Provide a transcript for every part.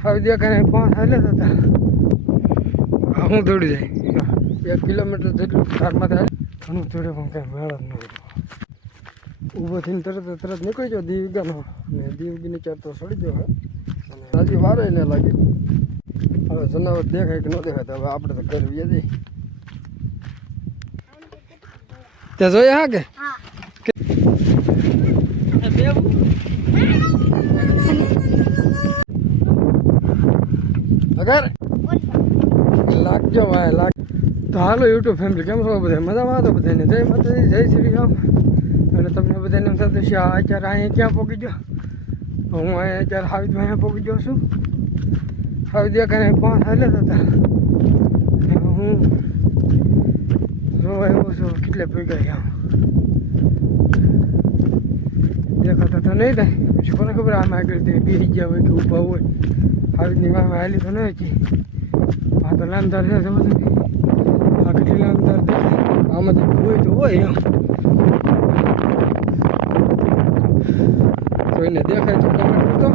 આવી દેખાને 5 હાલે હતા હું દોડી જાય 1 કિલોમીટર જેટલું ધારમાંથી હાલે ઘણું દોડે પણ કાંઈ મેળ જ ન ઊભો થઈને તરત નીકળી ગયો દીવગાનો ને દીવગીની ચાર તો સડી ગયો અને હજી વારે ને લાગી હવે જનાવર દેખાય કે ન દેખાય તો હવે આપણે તો ઘરે વ્યા જઈએ ત્યાં જોઈએ હા કે અગર લાગજો ભાઈ લાગ તો હાલો યુટ્યુબ ફેમિલી કેમ છો બધા મજામાં તો બધાને જય માતાજી જય શ્રી રામ અને તમને બધાને એમ થતું છે અત્યારે અહીંયા ક્યાં પહોંચી ગયો હું અહીંયા અત્યારે હાવીમાં અહીંયા પહોંચી ગયો છું હાવી દેખાને 5 હાલે હતા હું જોવા આવ્યો છું કેટલે પૈકા ગયા દેખાતા તો નહીં થાય પછી કોને ખબર આમાં આગળ તે બેસી ગયા હોય કે ઊભા હોય હાવીની વામે હાલી તો નહીં હતી આ તો લાંદાર છે તો બધું આ કેટલી લાંદાર દેખાય આમાં તો હોય તો હોય એમ કોઈને દેખાય તો કમેન્ટ કરતો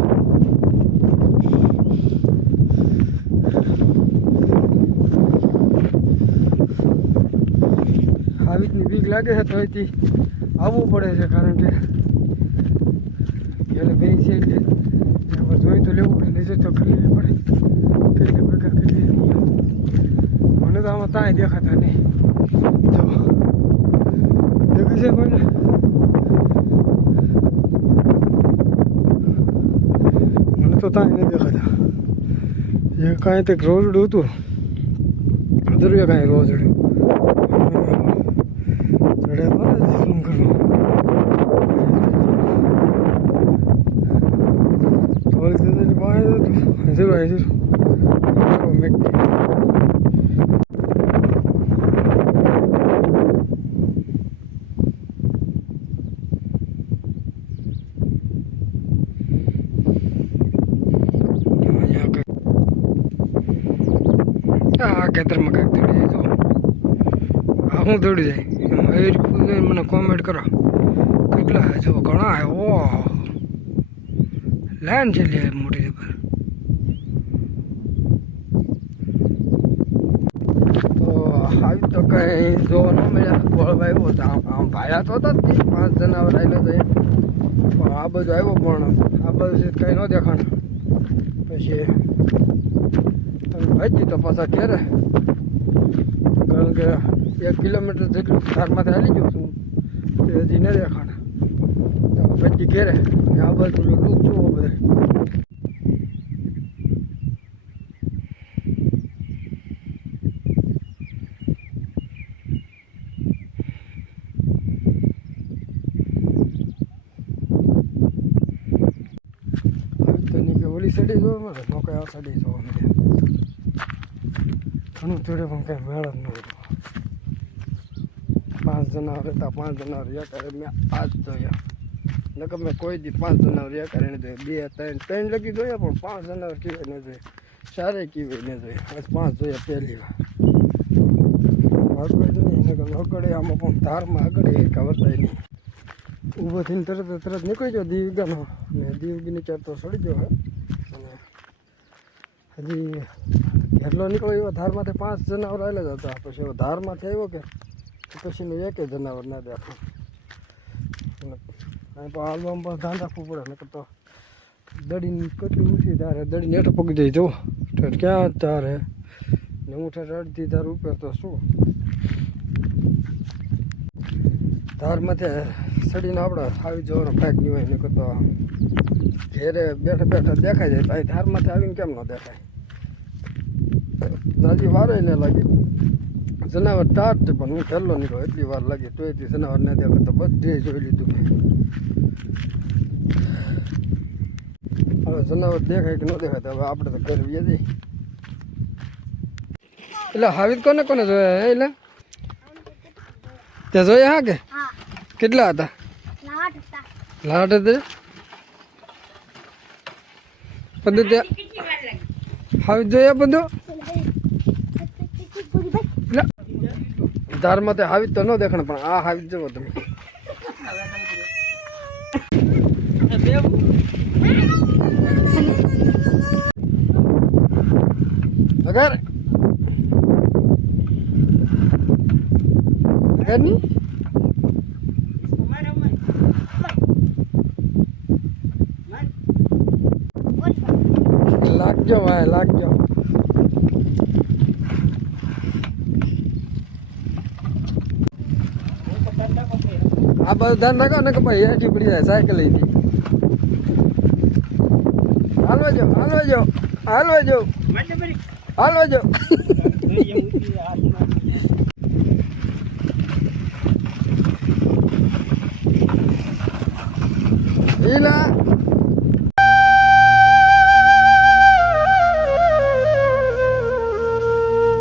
હાવીની બીક લાગે છે તો અહીંથી આવવું પડે છે કારણ કે એટલે ભેંસ છે એટલે આપણે જોઈ તો લેવું પડે નહીં તો કરી લેવી પડે કેટલે પ્રકાર કરી મને તો આમાં તાંય દેખાતા નહીં જો દેખાય છે કોઈને મને તો તાંય નહીં દેખાતા એ કાંઈ કંઈક રોજડું હતું જરૂર કાંઈ રોજડું ચડ્યા તો શું કરવું જરૂર આવી આ ખેતરમાં કાંઈક દોડી જાય તો હું દોડી જાય એ રીતે મને કોમેન્ટ કરો કેટલા જો ઘણા ઓ લાઈન છે લે મોટી જબર તો આવી તો કંઈ જોવા ન મળ્યા વળવા આવ્યો તો આમ ભાયા તો હતા જ 5 જનાવર આવેલો તો પણ આ બધું આવ્યો પણ આ બધું કંઈ ન દેખાણ પછી ભાજી તો પાછા ઘેરે કારણ કે 1 કિલોમીટર જેટલું ધારમાંથી હાલી ગયો છું તે હજી ન દેખાણ પછી ઘેરે આ બાજુ લૂક જોવો બધા ઓલી સાઈડે જોવા મળે નોકરી આ સાઈડે જોવા મળે ઘણું જોડે પણ કાંઈ મેળ જ ન હતો 5 જનાવર હતા 5 જનાવર એક મેં આજ જોયા નકર મેં કોઈ દી 5 જનાવર એક એને જોયા 2 3 લગી જોયા પણ 5 જનાવર કીવાય ન જોઈએ સારે કીવાય ન જોઈએ આજ 5 જોયા પહેલી વાર આગળ નહીં નકર આગળ આમાં પણ ધારમાં આગળ એ ખબર થાય નહીં ઊભો થઈને તરત નીકળી ગયો દીવગાનો ને દીવગીની ચાર તો સડી ગયો હે અને હજી એટલો નીકળ્યો એવો ધારમાંથી 5 જનાવર આવેલા જ હતા પછી એવો ધારમાંથી આવ્યો કે પછીનું એક જનાવર ના દેખાય અને પણ હાલવામાં પણ ધ્યાન રાખવું પડે નકર તો દડીની કેટલી ઊંચી ધારે દડીને હેઠો પગી જાય જો ક્યાં ધારે ને હું અડધી ધાર ઉપર તો શું ધારમાંથી સડીને આપણે આવી જવાનો ફાયક નહીં હોય નકર તો ઘેરે બેઠા દેખાય જાય તો ધારમાંથી આવીને કેમ ન દેખાય હજી વારે ને લાગી જનાવર ટાટ પણ હું પહેલો નીકળો એટલી વાર લાગી તો એથી જનાવર ના દેખાય તો બધે જોઈ લીધું મેં હવે જનાવર દેખાય કે ન દેખાય તો હવે આપણે તો ઘરે વ્યા જઈએ એટલે હાવી કોને જોયા એટલે ત્યાં જોયા હા કે કેટલા હતા લાટ હતા બધું ત્યાં હાવી જોયા બધું ધારમાં તે હાવી તો ન દેખાણ પણ આ હાવી જવો તમે વગર વગરની લાગજો ભાઈ લાગજો. આ બધું ધ્યાન રાખો ને કે ભાઈ હેઠી પડી જાય સાયકલ લઈ. હાલવા જો હાલવા જો હાલવા જો હાલવા જો.